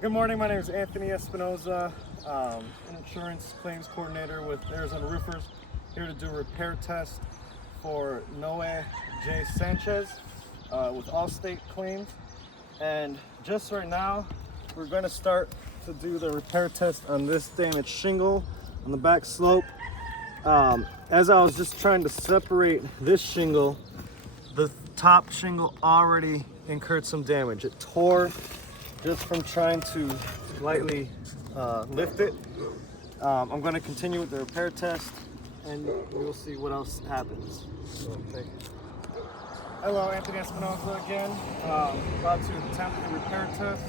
Good morning, my name is Anthony Espinoza, an insurance claims coordinator with Arizona Roofers, here to do a repair test for Noe J. Sanchez with Allstate claims. And just right now, we're going to start to do the repair test on this damaged shingle on the back slope. As I was just trying to separate this shingle, the top shingle already incurred some damage. It tore just from trying to lightly lift it. I'm going to continue with the repair test and we'll see what else happens. So, hello, Anthony Espinoza again. About to attempt the repair test.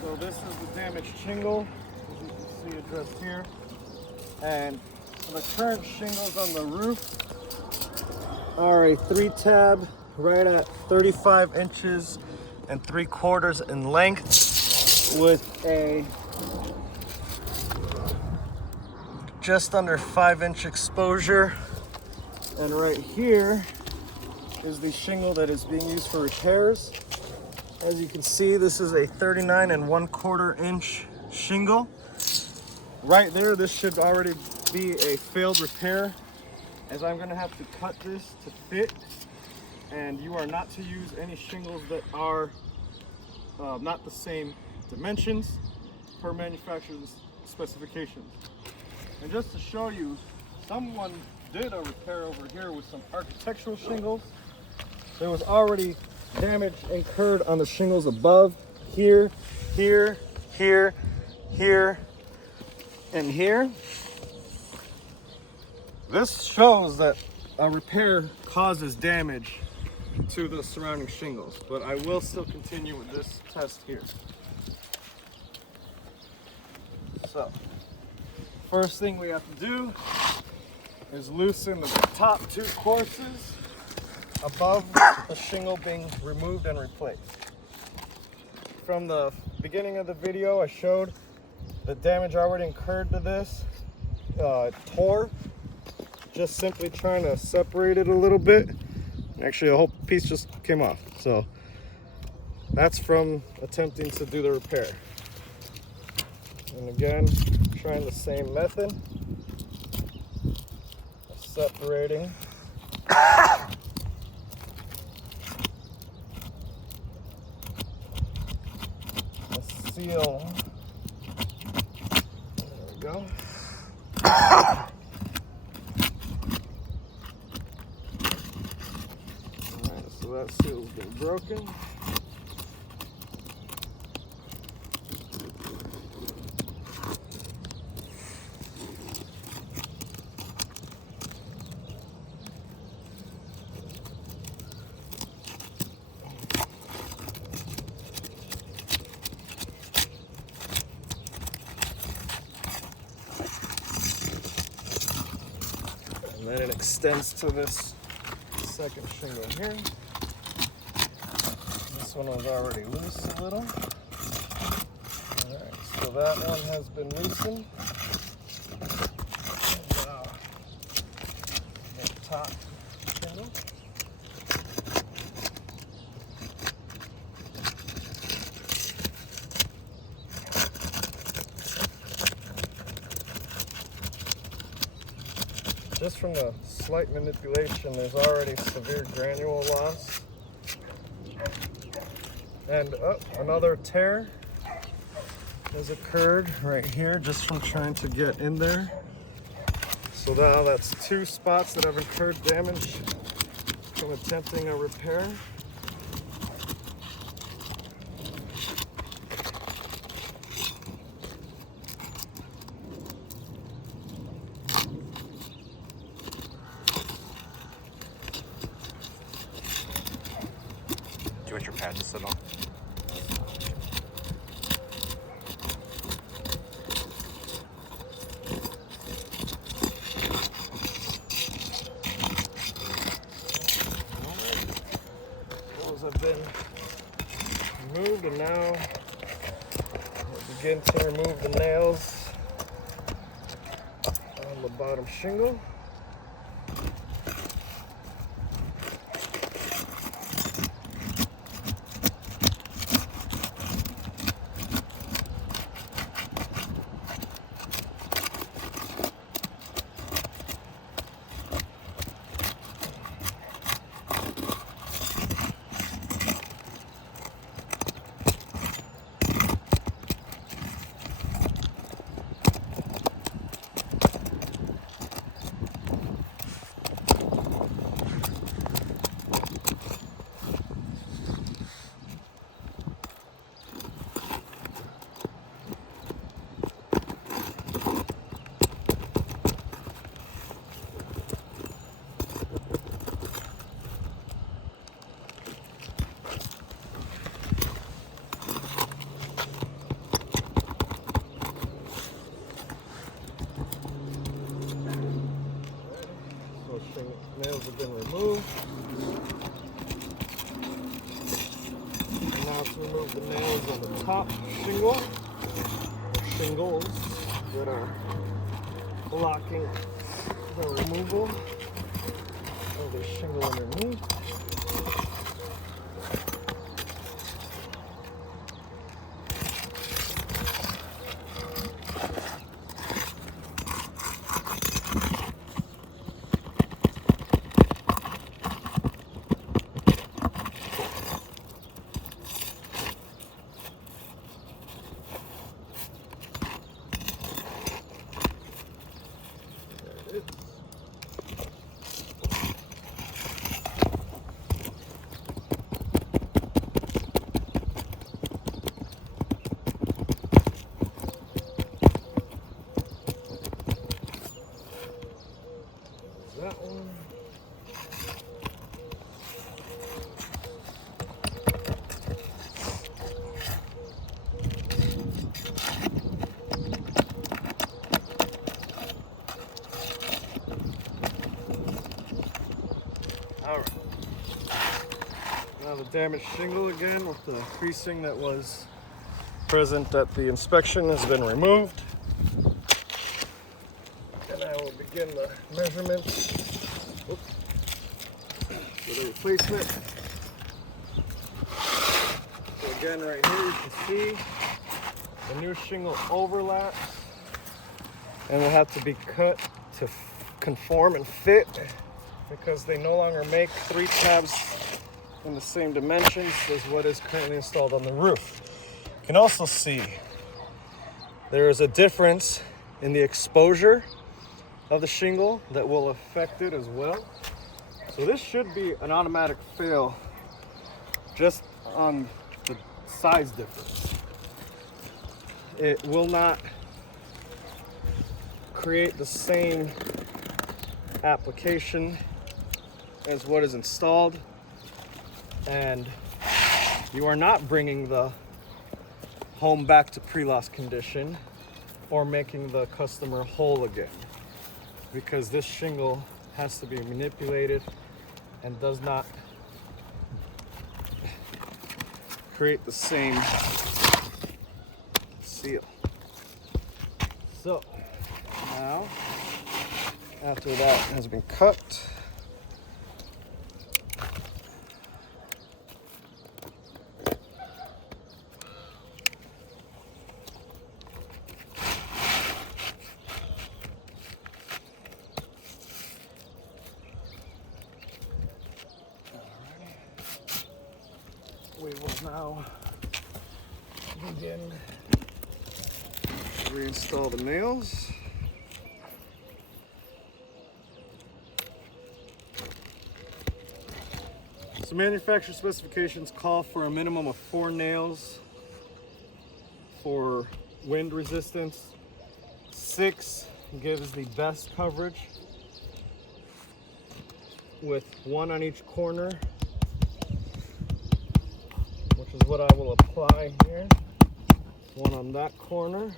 So this is the damaged shingle, as you can see addressed here. And the current shingles on the roof are a 3-tab right at 35 inches and 3/4 in length with a just under 5-inch exposure. And right here is the shingle that is being used for repairs. As you can see, this is a 39 1/4 inch shingle. Right there, this should already be a failed repair, as I'm going to have to cut this to fit. And you are not to use any shingles that are not the same dimensions per manufacturer's specifications. And just to show you, someone did a repair over here with some architectural shingles. There was already damage incurred on the shingles above, here, here, here, here, and here. This shows that a repair causes damage to the surrounding shingles, but I will still continue with this test here. So, first thing we have to do is loosen the top 2 courses above the shingle being removed and replaced. From the beginning of the video, I showed the damage already incurred to this. It tore, just simply trying to separate it a little bit. Actually, the whole piece just came off. So that's from attempting to do the repair. And again, trying the same method of separating. The seal. There we go. So that seal's been broken. And then it extends to this second shingle here. This one was already loose a little. Alright, so that one has been loosened. And now, the top shingle. Just from the slight manipulation, there's already severe granule loss. And another tear has occurred right here just from trying to get in there. So now that's 2 spots that have incurred damage from attempting a repair. Do you want your pad to sit on? Those have been removed, and now we'll begin to remove the nails on the bottom shingle. been removed. And now to remove the nails on the top shingle, or shingles that are blocking the removal of the shingle underneath. That one. All right. Now the damaged shingle again with the creasing that was present at the inspection has been removed. And I will begin the measurements for the replacement. So again, right here you can see the new shingle overlaps and will have to be cut to conform and fit because they no longer make 3 tabs in the same dimensions as what is currently installed on the roof. You can also see there is a difference in the exposure of the shingle that will affect it as well. So this should be an automatic fail just on the size difference. It will not create the same application as what is installed, and you are not bringing the home back to pre-loss condition or making the customer whole again, because this shingle has to be manipulated and does not create the same seal. So now, after that has been cut, we will now begin to reinstall the nails. So manufacturer specifications call for a minimum of 4 nails for wind resistance. 6 gives the best coverage, with 1 on each corner, which is what I will apply here. 1 on that corner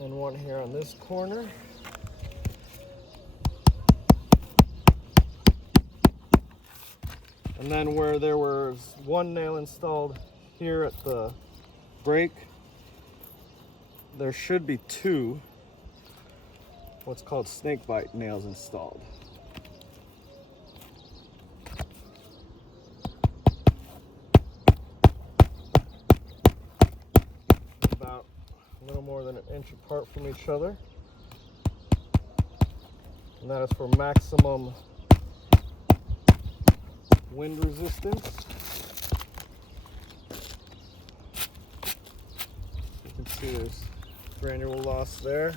and 1 here on this corner. And then where there was 1 nail installed here at the break, there should be 2 what's called snake bite nails installed. About a little more than an inch apart from each other. And that is for maximum wind resistance. You can see there's granule loss there.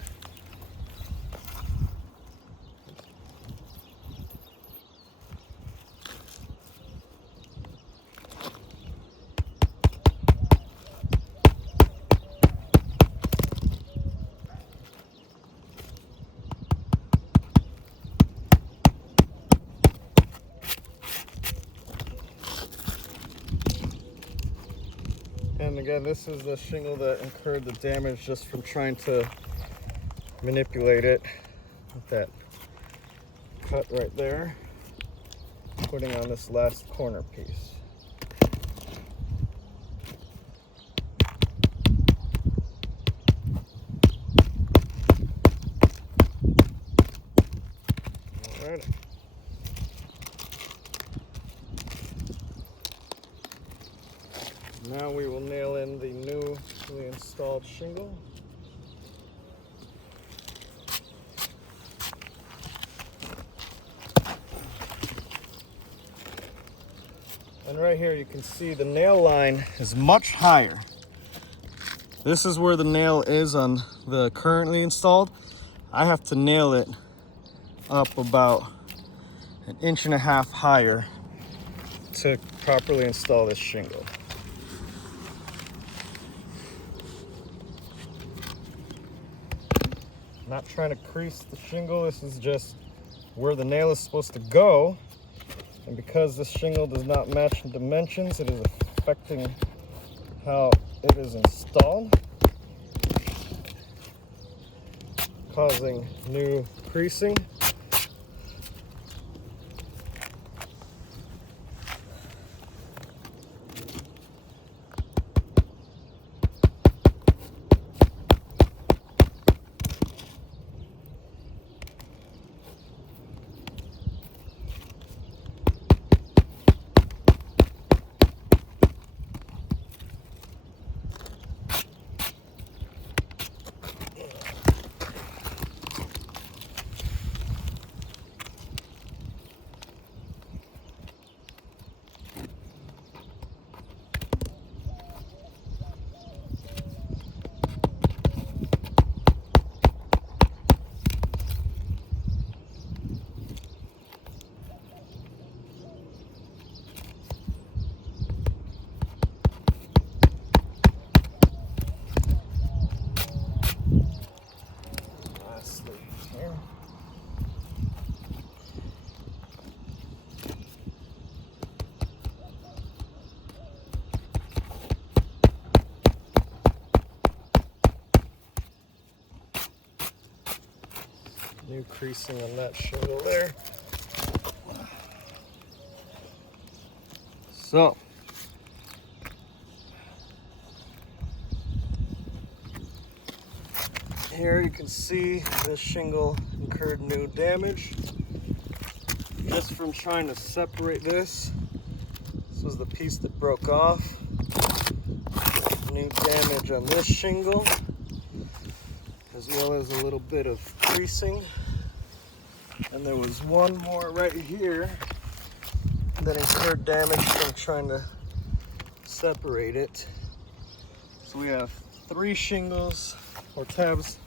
And again, this is the shingle that incurred the damage just from trying to manipulate it with that cut right there, putting on this last corner piece. All right. Now we will nail in the newly installed shingle. And right here you can see the nail line is much higher. This is where the nail is on the currently installed. I have to nail it up about 1.5 inches higher to properly install this shingle. Not trying to crease the shingle, this is just where the nail is supposed to go. And because this shingle does not match in dimensions, it is affecting how it is installed, causing new creasing. New creasing on that shingle there. So, here you can see this shingle incurred new damage just from trying to separate this. This was the piece that broke off. New damage on this shingle, as well as a little bit of creasing. And there was one more right here that incurred damage from trying to separate it. So we have 3 shingles or tabs.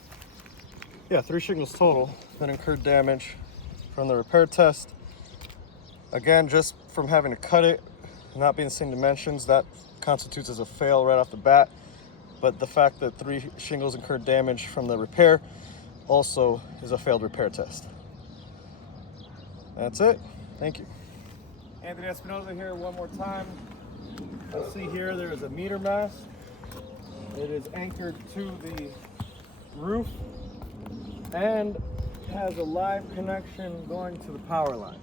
Yeah, 3 shingles total that incurred damage from the repair test. Again, just from having to cut it, not being the same dimensions, that constitutes as a fail right off the bat. But the fact that 3 shingles incurred damage from the repair also is a failed repair test. That's it. Thank you. Anthony Espinoza here one more time. You'll see here there is a meter mast. It is anchored to the roof and has a live connection going to the power line.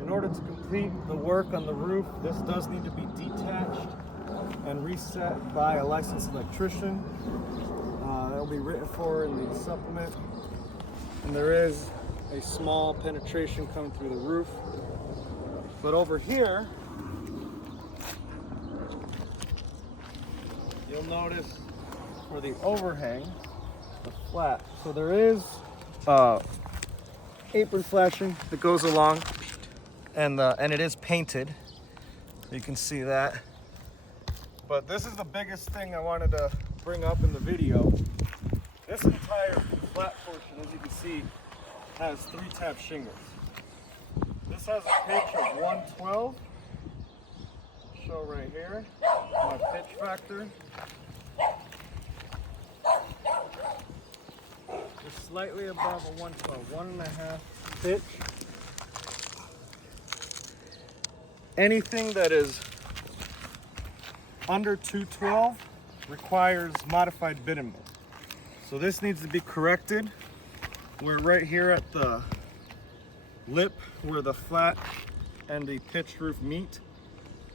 In order to complete the work on the roof, this does need to be detached and reset by a licensed electrician. That will be written for in the supplement. And there is a small penetration coming through the roof. But over here, you'll notice for the overhang, the flat. So there is apron flashing that goes along, and it is painted. You can see that. But this is the biggest thing I wanted to bring up in the video. This entire flat portion, as you can see, has 3 tab shingles. This has a pitch of 112. Show right here, my pitch factor. Just slightly above a 112, 1.5 pitch. Anything that is under 212 requires modified bit and bolt. So this needs to be corrected. We're right here at the lip where the flat and the pitched roof meet.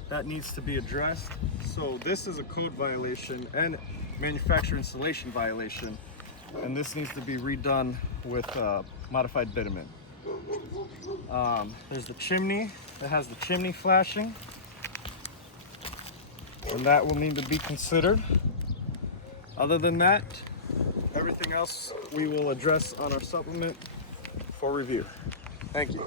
That needs to be addressed. So this is a code violation and manufacturer installation violation, and this needs to be redone with modified bitumen. There's the chimney that has the chimney flashing, and that will need to be considered. Other than that, everything else we will address on our supplement for review. Thank you.